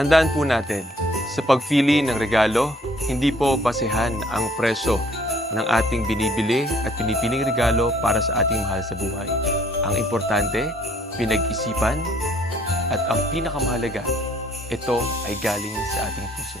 Tandaan po natin, sa pagpili ng regalo, hindi po basehan ang presyo ng ating binibili at pinipiling regalo para sa ating mahal sa buhay. Ang importante, pinag-isipan, at ang pinakamahalaga, ito ay galing sa ating puso.